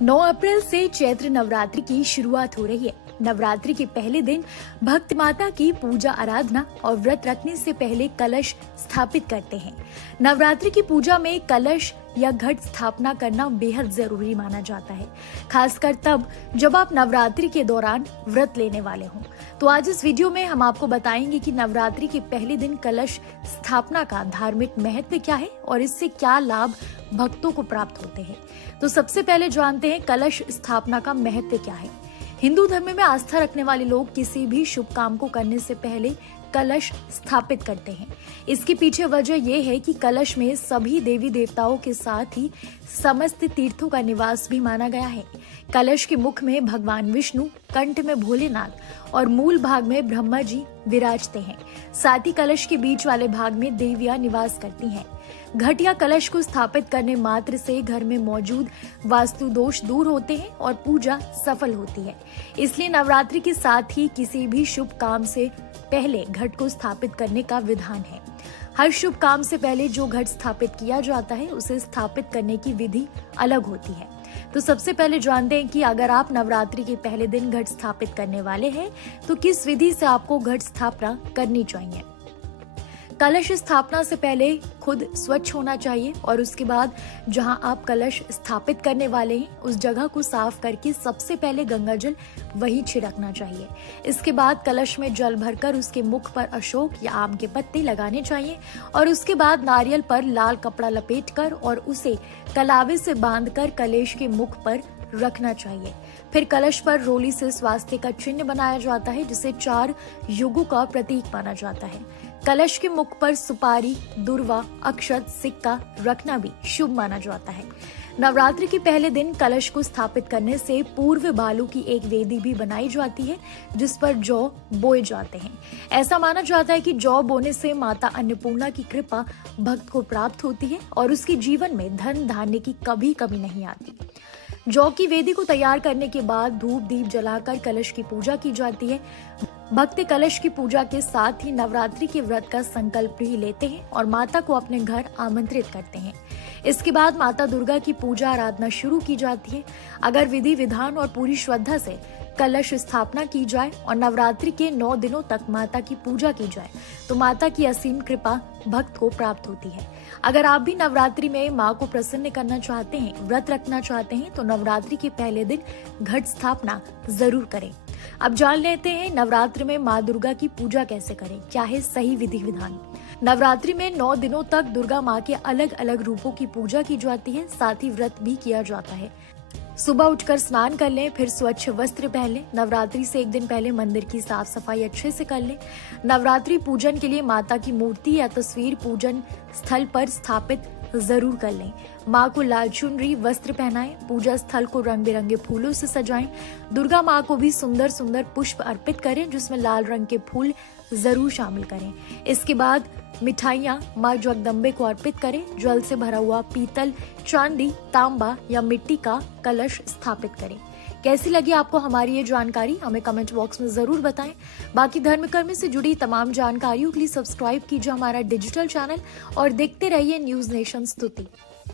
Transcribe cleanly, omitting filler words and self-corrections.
9 अप्रैल से चैत्र नवरात्रि की शुरुआत हो रही है। नवरात्रि के पहले दिन भक्त माता की पूजा आराधना और व्रत रखने से पहले कलश स्थापित करते हैं। नवरात्रि की पूजा में कलश या घट स्थापना करना बेहद जरूरी माना जाता है, खासकर तब जब आप नवरात्रि के दौरान व्रत लेने वाले हों। तो आज इस वीडियो में हम आपको बताएंगे कि नवरात्रि के पहले दिन कलश स्थापना का धार्मिक महत्व क्या है और इससे क्या लाभ भक्तों को प्राप्त होते हैं। तो सबसे पहले जानते हैं कलश स्थापना का महत्व क्या है। हिंदू धर्म में आस्था रखने वाले लोग किसी भी शुभ काम को करने से पहले कलश स्थापित करते हैं। इसके पीछे वजह यह है कि कलश में सभी देवी देवताओं के साथ ही समस्त तीर्थों का निवास भी माना गया है। कलश के मुख में भगवान विष्णु, कंठ में भोलेनाथ और मूल भाग में ब्रह्मा जी विराजते हैं। साथ ही कलश के बीच वाले भाग में देवियां निवास करती हैं। घट या कलश को स्थापित करने मात्र से घर में मौजूद वास्तु दोष दूर होते हैं और पूजा सफल होती है। इसलिए नवरात्रि के साथ ही किसी भी शुभ काम से पहले घट को स्थापित करने का विधान है। हर शुभ काम से पहले जो घट स्थापित किया जाता है उसे स्थापित करने की विधि अलग होती है। तो सबसे पहले जानते हैं कि अगर आप नवरात्रि के पहले दिन घट स्थापित करने वाले हैं तो किस विधि से आपको घट स्थापना करनी चाहिए। कलश स्थापना से पहले खुद स्वच्छ होना चाहिए और उसके बाद जहां आप कलश स्थापित करने वाले हैं उस जगह को साफ करके सबसे पहले गंगा जल वहीं छिड़कना चाहिए। इसके बाद कलश में जल भरकर उसके मुख पर अशोक या आम के पत्ते लगाने चाहिए और उसके बाद नारियल पर लाल कपड़ा लपेटकर और उसे कलावे से बांधकर कलश के मुख पर रखना चाहिए। फिर कलश पर रोली से स्वास्तिक का चिन्ह बनाया जाता है, जिसे 4 युगों का प्रतीक माना जाता है। कलश के मुख पर सुपारी, दुर्वा, अक्षत, सिक्का रखना भी शुभ माना जाता है। नवरात्रि के पहले दिन कलश को स्थापित करने से पूर्व बालू की एक वेदी भी बनाई जाती है जिस पर जौ बोए जाते हैं। ऐसा माना जाता है कि जौ बोने से माता अन्नपूर्णा की कृपा भक्त को प्राप्त होती है और उसके जीवन में धन धान्य की कभी कमी नहीं आती। जौ की वेदी को तैयार करने के बाद धूप दीप जलाकर कलश की पूजा की जाती है। भक्त कलश की पूजा के साथ ही नवरात्रि के व्रत का संकल्प भी लेते हैं और माता को अपने घर आमंत्रित करते हैं। इसके बाद माता दुर्गा की पूजा आराधना शुरू की जाती है। अगर विधि विधान और पूरी श्रद्धा से कलश स्थापना की जाए और नवरात्रि के 9 दिनों तक माता की पूजा की जाए तो माता की असीम कृपा भक्त को प्राप्त होती है। अगर आप भी नवरात्रि में माँ को प्रसन्न करना चाहते हैं, व्रत रखना चाहते हैं तो नवरात्रि के पहले दिन घट स्थापना जरूर करें। अब जान लेते हैं नवरात्रि में माँ दुर्गा की पूजा कैसे करें, क्या है सही विधि विधान। नवरात्रि में 9 दिनों तक दुर्गा माँ के अलग अलग रूपों की पूजा की जाती है, साथ ही व्रत भी किया जाता है। सुबह उठकर स्नान कर लें, फिर स्वच्छ वस्त्र पहन लें। नवरात्रि से एक दिन पहले मंदिर की साफ सफाई अच्छे से कर लें। नवरात्रि पूजन के लिए माता की मूर्ति या तस्वीर पूजन स्थल पर स्थापित जरूर कर लें। माँ को लाल चुनरी वस्त्र पहनाएं। पूजा स्थल को रंग बिरंगे फूलों से सजाएं। दुर्गा माँ को भी सुंदर सुंदर पुष्प अर्पित करें जिसमें लाल रंग के फूल जरूर शामिल करें। इसके बाद मिठाइयाँ माँ जगदम्बे को अर्पित करें। जल से भरा हुआ पीतल, चांदी, तांबा या मिट्टी का कलश स्थापित करें। कैसी लगी आपको हमारी ये जानकारी, हमें कमेंट बॉक्स में जरूर बताएं। बाकी धर्म कर्म से जुड़ी तमाम जानकारियों के लिए सब्सक्राइब कीजिए हमारा डिजिटल चैनल और देखते रहिए न्यूज नेशन स्तुति।